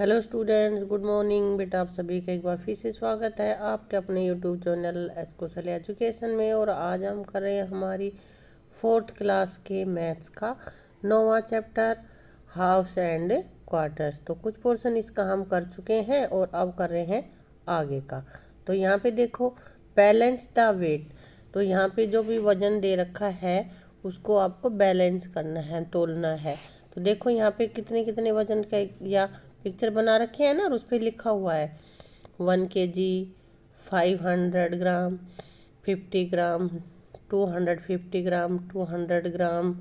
Hello students, good morning. बेटा, आप सभी का एक बार फिर से स्वागत है आपके अपने यूट्यूब चैनल एस्कोसल एजुकेशन में। और आज हम कर रहे हैं हमारी 4th क्लास के मैथ्स का 9वां चैप्टर हाउस एंड क्वार्टर्स। तो कुछ पोर्शन इसका हम कर चुके हैं और अब कर रहे हैं आगे का। तो यहाँ पे देखो, बैलेंस द वेट। तो यहाँ पे जो भी वजन दे रखा है उसको आपको बैलेंस करना है, तोलना है। तो देखो यहाँ पे कितने कितने वजन का या पिक्चर बना रखे हैं ना, और उस पर लिखा हुआ है 1 kg, 500 ग्राम, 50 ग्राम, 250 ग्राम, 200 ग्राम,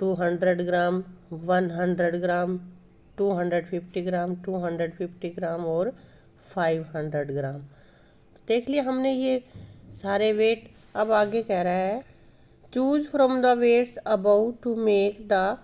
200 ग्राम, 100 ग्राम, 250 ग्राम, 250 ग्राम और 500 ग्राम। देख लिया हमने ये सारे वेट। अब आगे कह रहा है choose from the weights about to make the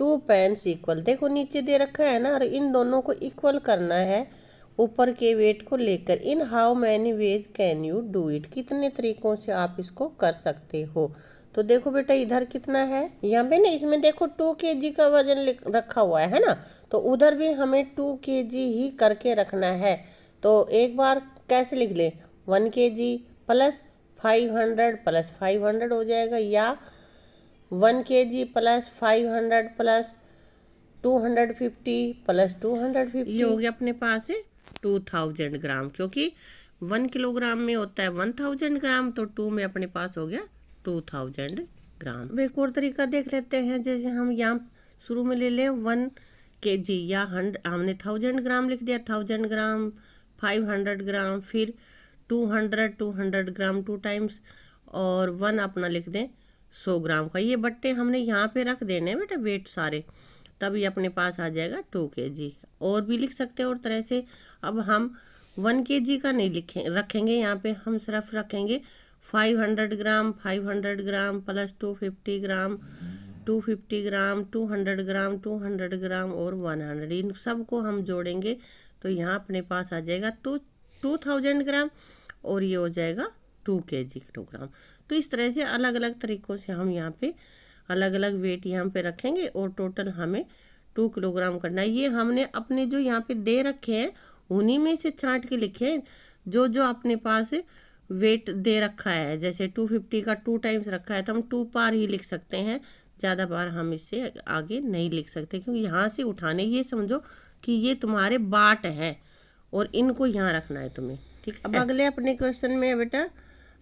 2 pans equal. देखो नीचे दे रखा है ना, और इन दोनों को इक्वल करना है ऊपर के वेट को लेकर। In how many ways can you do it, कितने तरीकों से आप इसको कर सकते हो। तो देखो बेटा, इधर कितना है, यहाँ पे ना इसमें देखो 2 kg का वजन रखा हुआ है ना, तो उधर भी हमें 2 kg ही करके रखना है। तो एक बार कैसे लिख ले, 1 kg प्लस 500 प्लस 500 हो जाएगा, या 1 kg प्लस 500 प्लस 250 प्लस 250, ये हो गया अपने पास है 2000 ग्राम। क्योंकि 1 किलोग्राम में होता है 1000 ग्राम, तो 2 में अपने पास हो गया 2000 ग्राम। अब एक और तरीका देख लेते हैं। जैसे हम यहाँ शुरू में ले लें 1 kg, या हमने 1000 ग्राम लिख दिया, 1000 ग्राम, 500 ग्राम, फिर 200 ग्राम 2 टाइम्स, और 1 अपना लिख दें 100 ग्राम का। ये बट्टे हमने यहाँ पे रख देने हैं बेटा, वेट सारे, तब ये अपने पास आ जाएगा 2 kg। और भी लिख सकते हैं और तरह से। अब हम 1 kg का नहीं रखेंगे यहाँ पे, हम सिर्फ रखेंगे 500 ग्राम, 500 ग्राम प्लस 250 ग्राम, 250 ग्राम, 200 ग्राम, 200 ग्राम और 100। इन सबको हम जोड़ेंगे तो यहाँ अपने पास आ जाएगा 2000 ग्राम, और ये हो जाएगा 2 kg किलोग्राम। तो इस तरह से अलग अलग तरीक़ों से हम यहाँ पे अलग अलग वेट यहाँ पे रखेंगे, और टोटल हमें 2 किलोग्राम करना है। ये हमने अपने जो यहाँ पे दे रखे हैं उन्हीं में से छांट के लिखे हैं। जो जो अपने पास वेट दे रखा है, जैसे 250 का 2 टाइम्स रखा है, तो हम 2 बार ही लिख सकते हैं, ज़्यादा बार हम इससे आगे नहीं लिख सकते। क्योंकि यहाँ से उठाने, ये समझो कि ये तुम्हारे बाट है और इनको यहाँ रखना है तुम्हें, ठीक है। अब अगले अपने क्वेश्चन में है बेटा,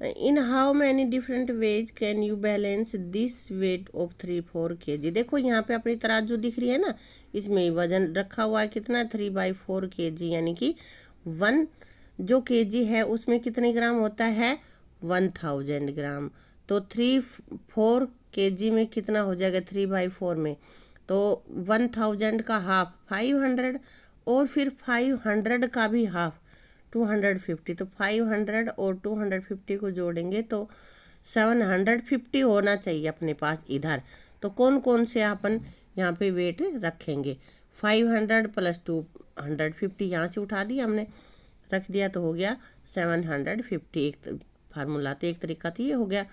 in how many different ways can you balance this weight of 3-4 kg। देखो यहाँ पे अपनी तराजू दिख रही है ना, इसमें वजन रखा हुआ है कितना, 3/4 kg, यानी कि 1 जो kg है उसमें कितने ग्राम होता है, 1000 ग्राम। तो 3-4 kg में कितना हो जाएगा 3/4 में, तो 1000 का हाफ 500, और फिर 500 का भी हाफ 250। तो 500 और 250 को जोड़ेंगे तो 750 होना चाहिए अपने पास इधर। तो कौन कौन से अपन यहाँ पे वेट रखेंगे, 500 प्लस 250 यहाँ से उठा दिया हमने, रख दिया, तो हो गया 750। एक फार्मूला तो एक तरीका तो ये हो गया।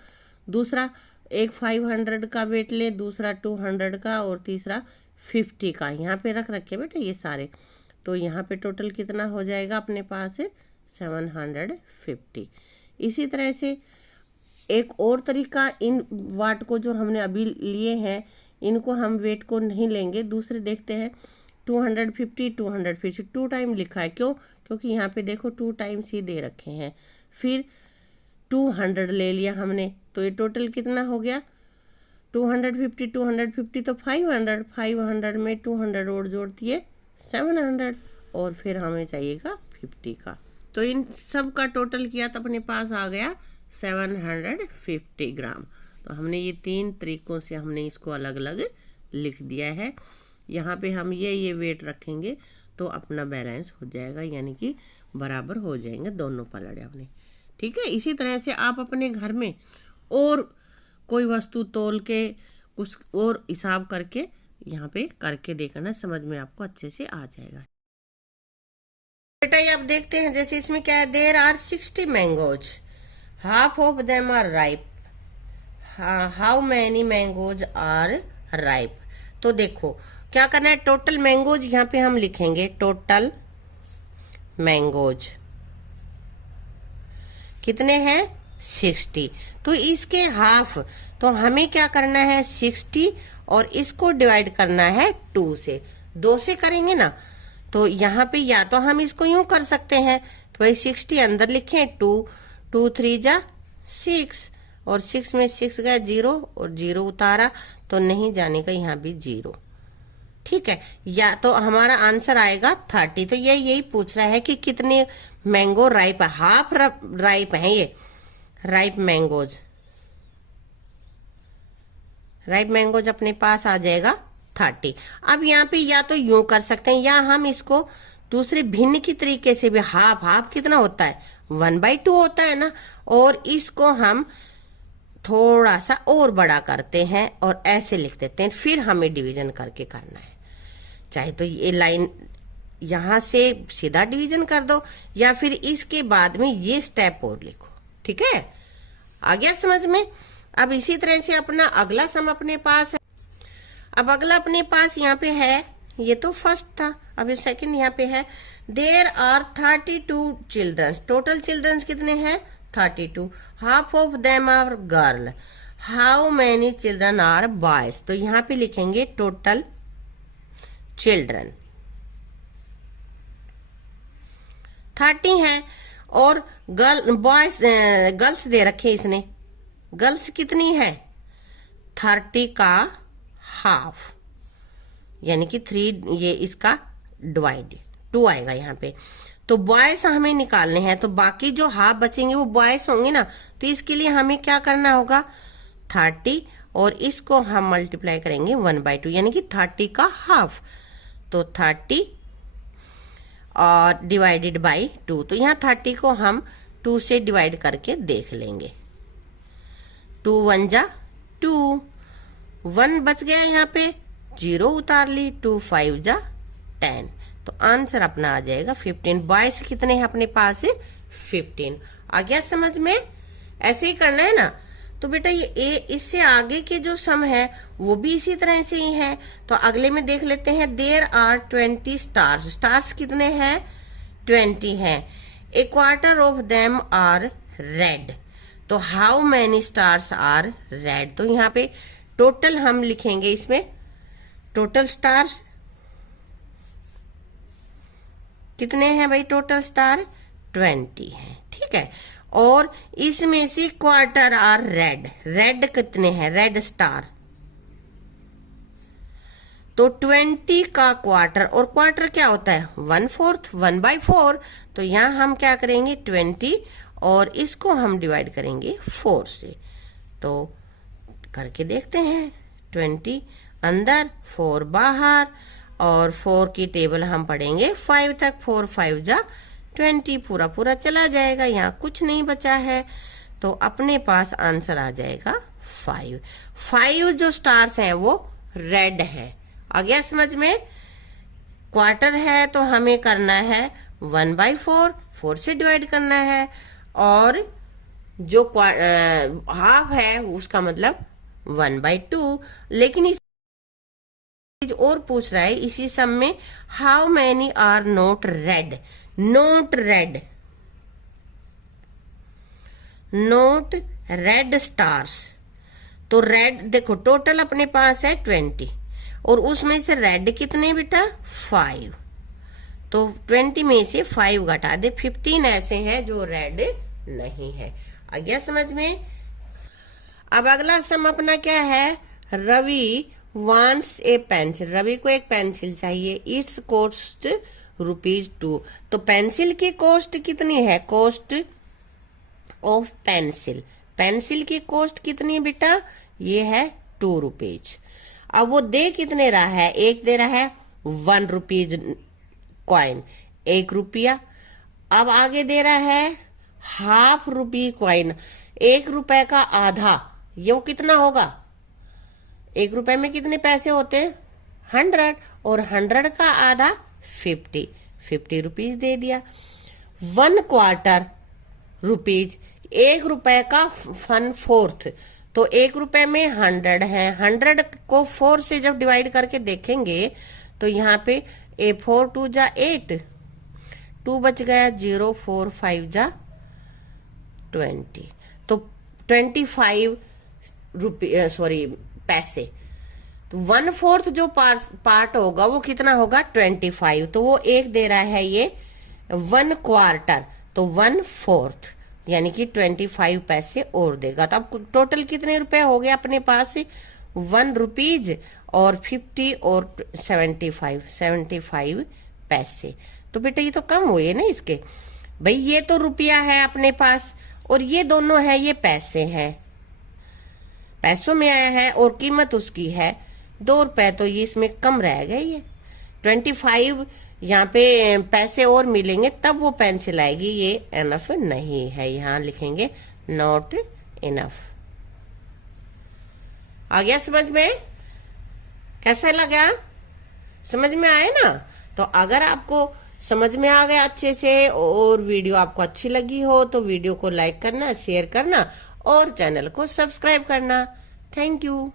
दूसरा, एक 500 का वेट ले, दूसरा 200 का, और तीसरा 50 का। यहाँ पे रख रखे बेटा ये सारे, तो यहाँ पे टोटल कितना हो जाएगा अपने पास 750। इसी तरह से एक और तरीका, इन वाट को जो हमने अभी लिए हैं इनको हम वेट को नहीं लेंगे, दूसरे देखते हैं। 250 250 2 टाइम लिखा है, क्यों, क्योंकि यहाँ पे देखो 2 टाइम्स ही दे रखे हैं। फिर 200 ले लिया हमने, तो ये टोटल कितना हो गया 250 250, तो 500 में 200 और जोड़ दिए 700, और फिर हमें चाहिएगा 50 का। तो इन सब का टोटल किया तो अपने पास आ गया 750 ग्राम। तो हमने ये 3 तरीक़ों से हमने इसको अलग अलग लिख दिया है। यहाँ पे हम ये वेट रखेंगे तो अपना बैलेंस हो जाएगा, यानी कि बराबर हो जाएंगे दोनों पलड़े अपने, ठीक है। इसी तरह से आप अपने घर में और कोई वस्तु तोल के कुछ और हिसाब करके यहाँ पे करके देखना, समझ में आपको अच्छे से आ जाएगा बेटा। ये आप देखते हैं, जैसे इसमें क्या है, there are 60 mangoes, half of them are ripe, how many mangoes are ripe. तो देखो क्या करना है, टोटल मैंगोज यहाँ पे हम लिखेंगे, टोटल मैंगोज कितने हैं 60। तो इसके हाफ, तो हमें क्या करना है 60 और इसको डिवाइड करना है 2 से, 2 से करेंगे ना। तो यहाँ पे या तो हम इसको यूं कर सकते हैं कि भाई 60 अंदर लिखें, 2 3 जा 6 और 6 में 6 गया 0 और 0 उतारा तो नहीं जाने का, यहाँ भी 0। ठीक है, या तो हमारा आंसर आएगा 30। तो ये यही पूछ रहा है कि कितने मैंगो राइप है, हाफ राइप है ये, राइप मैंगोज, राइप मैंगोज अपने पास आ जाएगा 30। अब यहाँ पे या तो यूं कर सकते हैं या हम इसको दूसरे भिन्न की तरीके से भी, हाफ हाफ कितना होता है 1/2 होता है ना, और इसको हम थोड़ा सा और बड़ा करते हैं और ऐसे लिख देते हैं, फिर हमें डिवीजन करके करना है। चाहे तो ये लाइन यहां से सीधा डिवीजन कर दो या फिर इसके बाद में ये स्टेप और लिखो। ठीक है, आ गया समझ में। अब इसी तरह से अपना अगला सम अपने पास है। अब अगला अपने पास यहाँ पे है, ये तो फर्स्ट था, अब ये सेकंड यहाँ पे है। There are 32 childrens, total childrens कितने हैं 32, half of them are girl, how many children are boys. तो यहाँ पे लिखेंगे टोटल चिल्ड्रन 30 है और बॉयज गर्ल्स दे रखे इसने, गर्ल्स कितनी है 30 का हाफ, यानी कि 3, ये इसका डिवाइड 2 आएगा यहाँ पे। तो बॉयज हमें निकालने हैं, तो बाकी जो हाफ बचेंगे वो बॉयज होंगे ना, तो इसके लिए हमें क्या करना होगा 30 और इसको हम मल्टीप्लाई करेंगे 1/2, यानी कि 30 का हाफ। तो 30 और डिवाइडेड बाई 2, तो यहाँ 30 को हम 2 से डिवाइड करके देख लेंगे, 2 1 जा 2, 1 बच गया यहाँ पे, 0 उतार ली, 2 5 जा 10। तो आंसर अपना आ जाएगा 15। बॉयज कितने हैं अपने पास 15। आ गया समझ में, ऐसे ही करना है ना। तो बेटा ये इससे आगे के जो सम है वो भी इसी तरह से ही है। तो अगले में देख लेते हैं। देयर आर 20 स्टार्स, स्टार्स कितने हैं 20 हैं, a quarter of them are red, तो how many stars are red. तो यहाँ पे टोटल हम लिखेंगे, इसमें टोटल स्टार्स कितने हैं भाई, टोटल स्टार 20 है। ठीक है, और इसमें से क्वार्टर आर रेड, रेड कितने हैं रेड स्टार, तो 20 का क्वार्टर, और क्वार्टर क्या होता है 1/4, 1/4। तो यहां हम क्या करेंगे 20 और इसको हम डिवाइड करेंगे 4 से। तो करके देखते हैं, 20 अंदर 4 बाहर, और 4 की टेबल हम पढ़ेंगे 5 तक, 4 5 जा 20, पूरा पूरा चला जाएगा, यहाँ कुछ नहीं बचा है। तो अपने पास आंसर आ जाएगा 5। 5 जो स्टार्स हैं वो रेड है। आ गया समझ में। क्वार्टर है तो हमें करना है 1/4, 4 से डिवाइड करना है, और जो हाफ है उसका मतलब 1/2। लेकिन इस और पूछ रहा है इसी सम में, how many are not red, not red, not red stars. तो रेड देखो टोटल अपने पास है 20 और उसमें से रेड कितने बेटा 5, तो 20 में से 5 घटा दे, 15 ऐसे हैं जो रेड नहीं है। आ गया समझ में। अब अगला सम अपना क्या है, Ravi wants a pencil, Ravi को एक पेंसिल चाहिए, इट्स कॉस्ट ₹2। तो पेंसिल की कॉस्ट कितनी है, कॉस्ट ऑफ पेंसिल, पेंसिल की कॉस्ट कितनी है बेटा, ये है ₹2। अब वो दे कितने रहा है, एक दे रहा है ₹1 कॉइन, ₹1। अब आगे दे रहा है ₹1/2 कॉइन, ₹1 का आधा, ये वो कितना होगा, ₹1 में कितने पैसे होते हैं 100, और 100 का आधा 50 रुपीज दे दिया। 1/4 रुपीज, ₹1 का 1/4, तो 1 रुपए में 100 है। 100 को 4 से जब डिवाइड करके देखेंगे तो यहाँ पे 4 2 जा 8, 2 बच गया 0, 4 5 जा 20, तो 25 रुपये सॉरी पैसे। तो 1/4 जो पार्ट होगा वो कितना होगा 25, तो वो एक दे रहा है ये 1/4, तो 1/4 यानी कि 25 पैसे और देगा। तो अब टोटल कितने रुपए हो गए अपने पास 1 रुपीज और 50 और 75 पैसे। तो बेटा ये तो कम हुए ना इसके, भाई ये तो रुपया है अपने पास और ये दोनों है ये पैसे हैं, पैसों में आया है और कीमत उसकी है 2 रुपए, तो ये इसमें कम रह गए। ये 25 यहाँ पे पैसे और मिलेंगे तब वो पेंसिल आएगी, ये इनफ नहीं है, यहाँ लिखेंगे नॉट इनफ। आ गया समझ में? कैसा लगा? समझ में आए ना? तो अगर आपको समझ में आ गया अच्छे से और वीडियो आपको अच्छी लगी हो तो वीडियो को लाइक करना, शेयर करना और चैनल को सब्सक्राइब करना। Thank you.